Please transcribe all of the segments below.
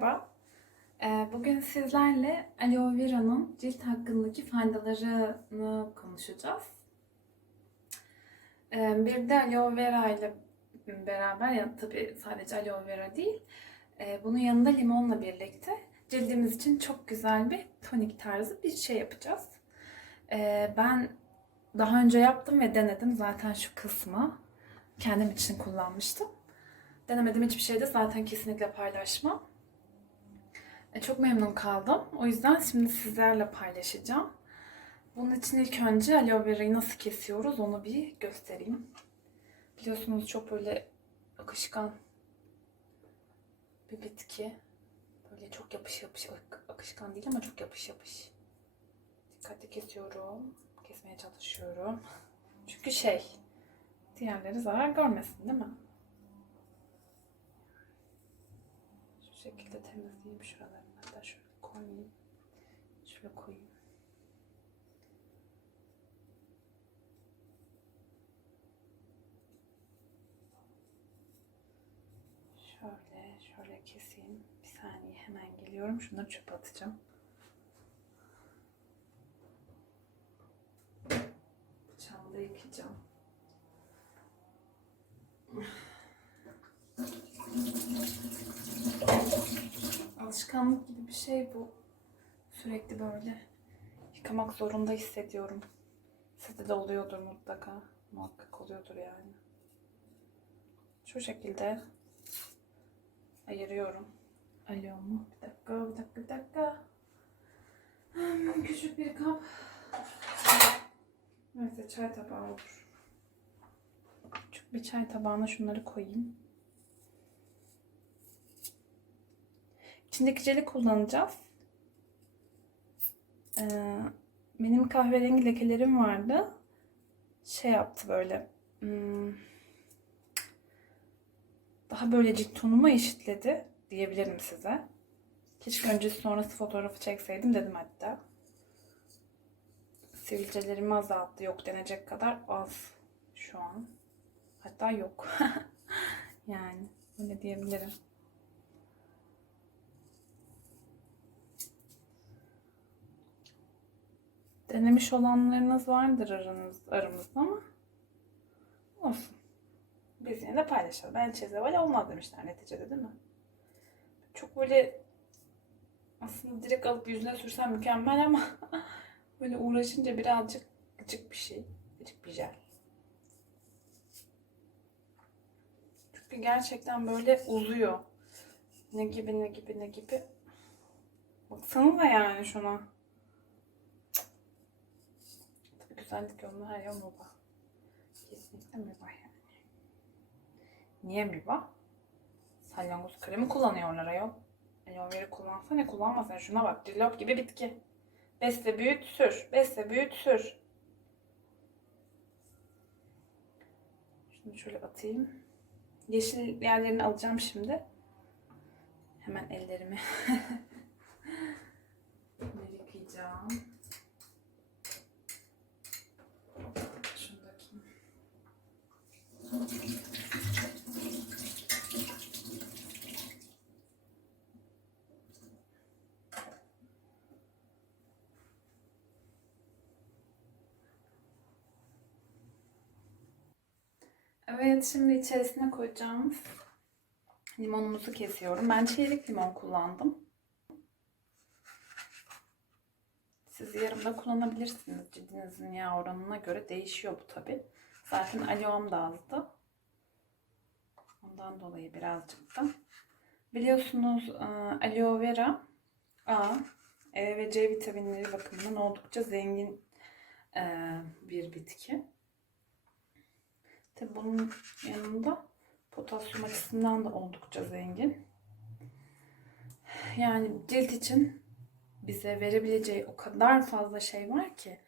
Merhaba. Ee, Bugün sizlerle aloe vera'nın cilt hakkındaki faydalarını konuşacağız. Ee, Bir de aloe vera ile beraber, ya tabii sadece aloe vera değil, e, bunun yanında limonla birlikte cildimiz için çok güzel bir tonik tarzı bir şey yapacağız. Ee, Ben daha önce yaptım ve denedim zaten şu kısmı kendim için kullanmıştım. Denemediğim hiçbir şeyde zaten kesinlikle paylaşmam. E, Çok memnun kaldım. O yüzden şimdi sizlerle paylaşacağım. Bunun için ilk önce aloe vera'yı nasıl kesiyoruz onu bir göstereyim. Biliyorsunuz çok böyle akışkan bir bitki. Böyle çok yapış yapış, ak- akışkan değil ama çok yapış yapış. Dikkatli kesiyorum. Kesmeye çalışıyorum. Çünkü şey, diğerleri zarar görmesin değil mi? Şekilde temizleyeyim şuralarını. Hatta şöyle koyayım. Şöyle koyayım. Şöyle, şöyle keseyim. Bir saniye hemen geliyorum. Şunları çöpe atacağım. Bıçağımı yıkayacağım. Alışkanlık gibi bir şey bu. Sürekli böyle yıkamak zorunda hissediyorum. Sizde de oluyordur mutlaka. Muhakkak oluyordur yani. Şu şekilde ayırıyorum. Alyomu. Bir dakika, bir dakika, bir dakika. Hemen küçük bir kap. Neyse çay tabağı olur. Küçük bir çay tabağına şunları koyayım. İçindeki jeli kullanacağız. Ee, benim kahverengi lekelerim vardı. Şey yaptı böyle. hmm, daha böyle cilt tonumu eşitledi diyebilirim size. Keşke öncesi sonrası fotoğrafı çekseydim dedim hatta. Sivilcelerimi azalttı. Yok denecek kadar az şu an. Hatta yok. yani öyle diyebilirim. Denemiş olanlarınız vardır aranız, aramızda ama olsun. Biz yine de paylaşalım. Ben çezeval olmaz demişler neticede değil mi? Çok böyle aslında direkt alıp yüzüne sürsem mükemmel ama böyle uğraşınca birazcık gıcık bir şey. Gıcık bir jel. Çünkü gerçekten böyle uzuyor. Ne gibi ne gibi ne gibi. Baksanıza yani şuna. Tabii güzellik yolunda her yol mübah. Kesinlikle mübah yani. Niye mübah? Salyangoz kremi kullanıyorlar ayol. Aloe vera kullansa ne kullanmasa şuna bak. Dillop gibi bitki. Besle büyüt sür. Besle büyüt sür. Şunu şöyle atayım. Yeşil yerlerini alacağım şimdi. Hemen ellerimi yıkayacağım. Şunu dökeyim. Evet, şimdi içerisine koyacağımız limonumuzu kesiyorum. Ben çeyrek limon kullandım. Siz yarım da kullanabilirsiniz. Cildinizin yağ oranına göre değişiyor bu tabi. Zaten aloem da azdı. Ondan dolayı birazcık da. Biliyorsunuz e, aloe vera A, E ve C vitaminleri bakımından oldukça zengin e, bir bitki. Tabi bunun yanında potasyum açısından da oldukça zengin. Yani cilt için bize verebileceği o kadar fazla şey var ki.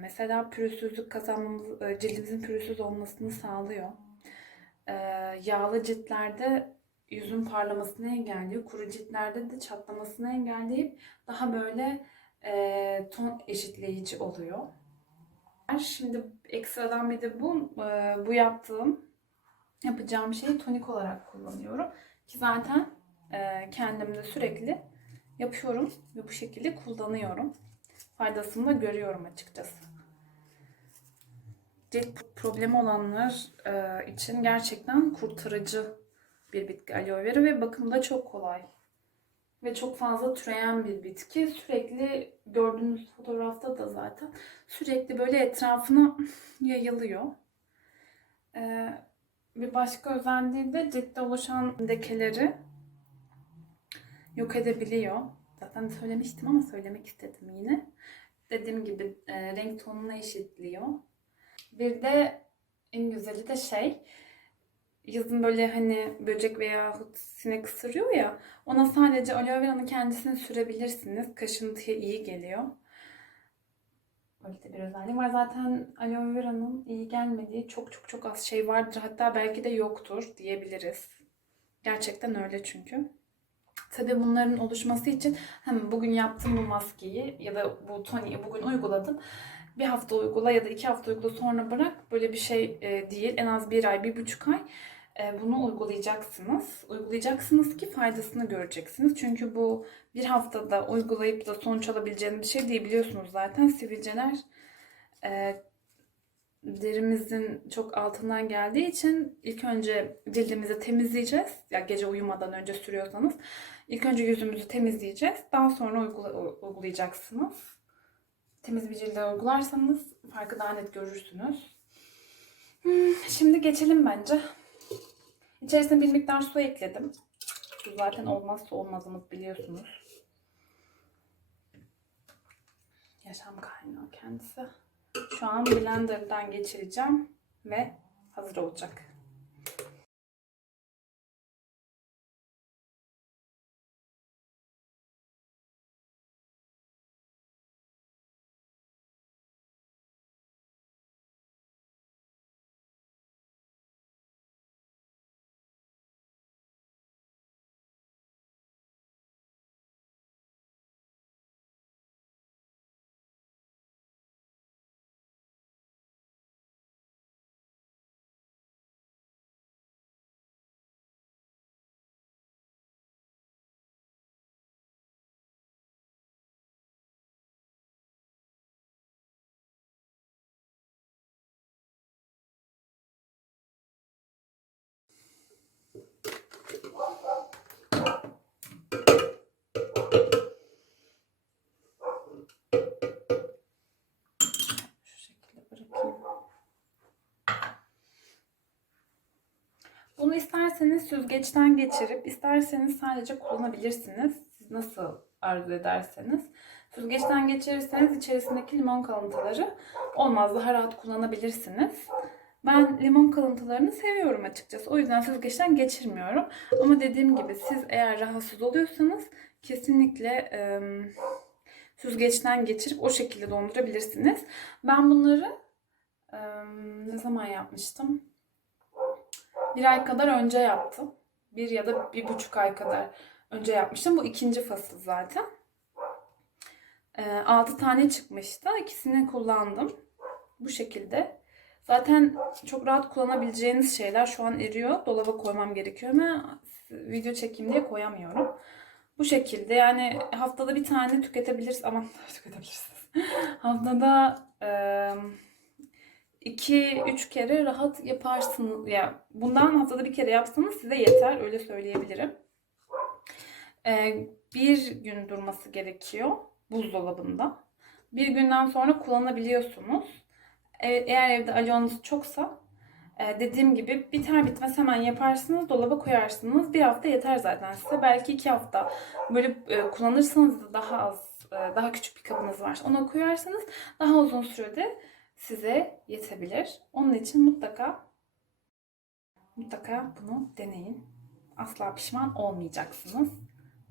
Mesela pürüzsüzlük kazanmamız, e, cildimizin pürüzsüz olmasını sağlıyor. Yağlı ciltlerde yüzün parlamasını engelliyor. Kuru ciltlerde de çatlamasını engelleyip daha böyle ton eşitleyici oluyor. Şimdi ekstradan bir de bu e, bu yaptığım yapacağım şeyi tonik olarak kullanıyorum. Ki zaten e, kendimde sürekli yapıyorum ve bu şekilde kullanıyorum. Faydasını da görüyorum açıkçası. Cilt problemi olanlar e, için gerçekten kurtarıcı bir bitki aloe vera ve bakımı da çok kolay. Ve çok fazla türeyen bir bitki. Sürekli gördüğünüz fotoğrafta da zaten sürekli böyle etrafına yayılıyor. E, bir başka özelliği de ciltte oluşan lekeleri yok edebiliyor. Zaten söylemiştim ama söylemek istedim yine. Dediğim gibi e, renk tonunu eşitliyor. Bir de en güzeli de şey yazın böyle hani böcek veya sinek ısırıyor ya ona sadece aloe vera'nın kendisini sürebilirsiniz. Kaşıntıya iyi geliyor. Böyle bir özelliği var. Zaten aloe vera'nın iyi gelmediği çok çok çok az şey vardır. Hatta belki de yoktur diyebiliriz. Gerçekten öyle çünkü. Tabii bunların oluşması için hem bugün yaptım bu maskeyi ya da bu toniği bugün uyguladım. Bir hafta uygula ya da iki hafta uygula sonra bırak. Böyle bir şey e, değil. En az bir ay, bir buçuk ay bunu uygulayacaksınız. Uygulayacaksınız ki faydasını göreceksiniz. Çünkü bu bir haftada uygulayıp da sonuç alabileceğiniz bir şey değil biliyorsunuz zaten. Sivilceler e, derimizin çok altından geldiği için ilk önce cildimizi temizleyeceğiz. Ya gece uyumadan önce sürüyorsanız ilk önce yüzümüzü temizleyeceğiz. Daha sonra uygula, uygulayacaksınız. Temiz bir cilde uygularsanız farkı daha net görürsünüz. Hmm, Şimdi geçelim bence. İçerisine bir miktar su ekledim. Su zaten olmazsa olmazımız biliyorsunuz. Yaşam kaynağı kendisi. Şu an blenderdan geçireceğim ve hazır olacak. Bunu isterseniz süzgeçten geçirip isterseniz sadece kullanabilirsiniz. Siz nasıl arzu ederseniz. Süzgeçten geçirirseniz içerisindeki limon kalıntıları olmaz daha rahat kullanabilirsiniz. Ben limon kalıntılarını seviyorum açıkçası. O yüzden süzgeçten geçirmiyorum. Ama dediğim gibi siz eğer rahatsız oluyorsanız kesinlikle e, süzgeçten geçirip o şekilde dondurabilirsiniz. Ben bunları e, ne zaman yapmıştım? Bir ay kadar önce yaptım. Bir ya da bir buçuk ay kadar önce yapmıştım. Bu ikinci fasıl zaten. E, 6 tane çıkmıştı. İkisini kullandım. Bu şekilde. Zaten çok rahat kullanabileceğiniz şeyler şu an eriyor. Dolaba koymam gerekiyor ama video çekeyim diye koyamıyorum. Bu şekilde yani haftada bir tane tüketebilirsiniz. Aman tüketebilirsiniz. haftada 2-3 kere rahat yaparsınız. Ya yani bundan haftada bir kere yapsanız size yeter. Öyle söyleyebilirim. Ee, bir gün durması gerekiyor buzdolabında. Bir günden sonra kullanabiliyorsunuz. Evet, eğer evde alonunuz çoksa e, dediğim gibi biter bitmez hemen yaparsınız, dolaba koyarsınız. Bir hafta yeter zaten size. Belki iki hafta böyle e, kullanırsanız da daha az, e, daha küçük bir kabınız var. Ona koyarsanız daha uzun sürede size yetebilir. Onun için mutlaka mutlaka bunu deneyin. Asla pişman olmayacaksınız.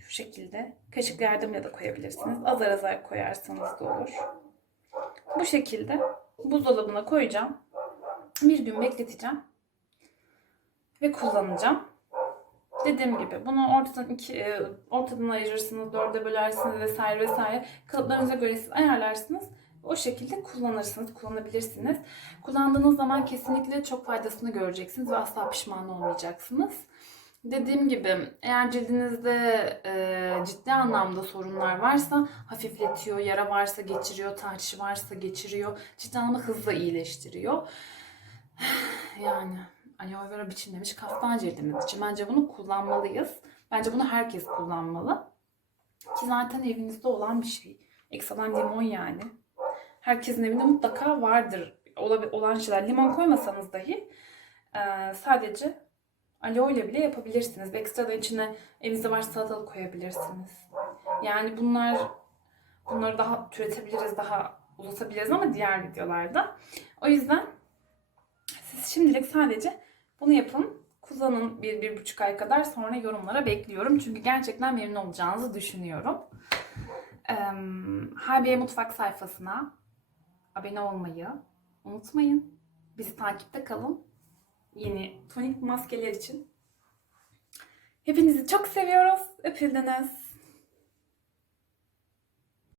Şu şekilde kaşık yardımıyla da koyabilirsiniz. Azar azar koyarsanız da olur. Bu şekilde buzdolabına koyacağım. Bir gün bekleteceğim. Ve kullanacağım. Dediğim gibi bunu ortadan iki e, ortadan ayırırsınız, dörde bölersiniz vesaire vesaire. Kalıplarınıza göre siz ayarlarsınız. O şekilde kullanırsınız, kullanabilirsiniz. Kullandığınız zaman kesinlikle çok faydasını göreceksiniz ve asla pişman olmayacaksınız. Dediğim gibi eğer cildinizde e, ciddi anlamda sorunlar varsa hafifletiyor, yara varsa geçiriyor, tahriş varsa geçiriyor, ciddi anlamda hızla iyileştiriyor. Yani aloe vera biçimlemiş kaftan cildimiz için bence bunu kullanmalıyız. Bence bunu herkes kullanmalı. Ki zaten evinizde olan bir şey. Ekstradan limon yani. Herkesin evinde mutlaka vardır olan şeyler. Limon koymasanız dahi e, sadece aloe ile bile yapabilirsiniz. Ekstra da içine evinizde varsa salatalık koyabilirsiniz. Yani bunlar bunları daha türetebiliriz, daha uzatabiliriz ama diğer videolarda. O yüzden siz şimdilik sadece bunu yapın. Kullanın bir, bir buçuk ay kadar sonra yorumlara bekliyorum. Çünkü gerçekten memnun olacağınızı düşünüyorum. Ee, HB Mutfak sayfasına abone olmayı unutmayın. Bizi takipte kalın. Yeni tonik maskeler için. Hepinizi çok seviyoruz. Öpüldünüz.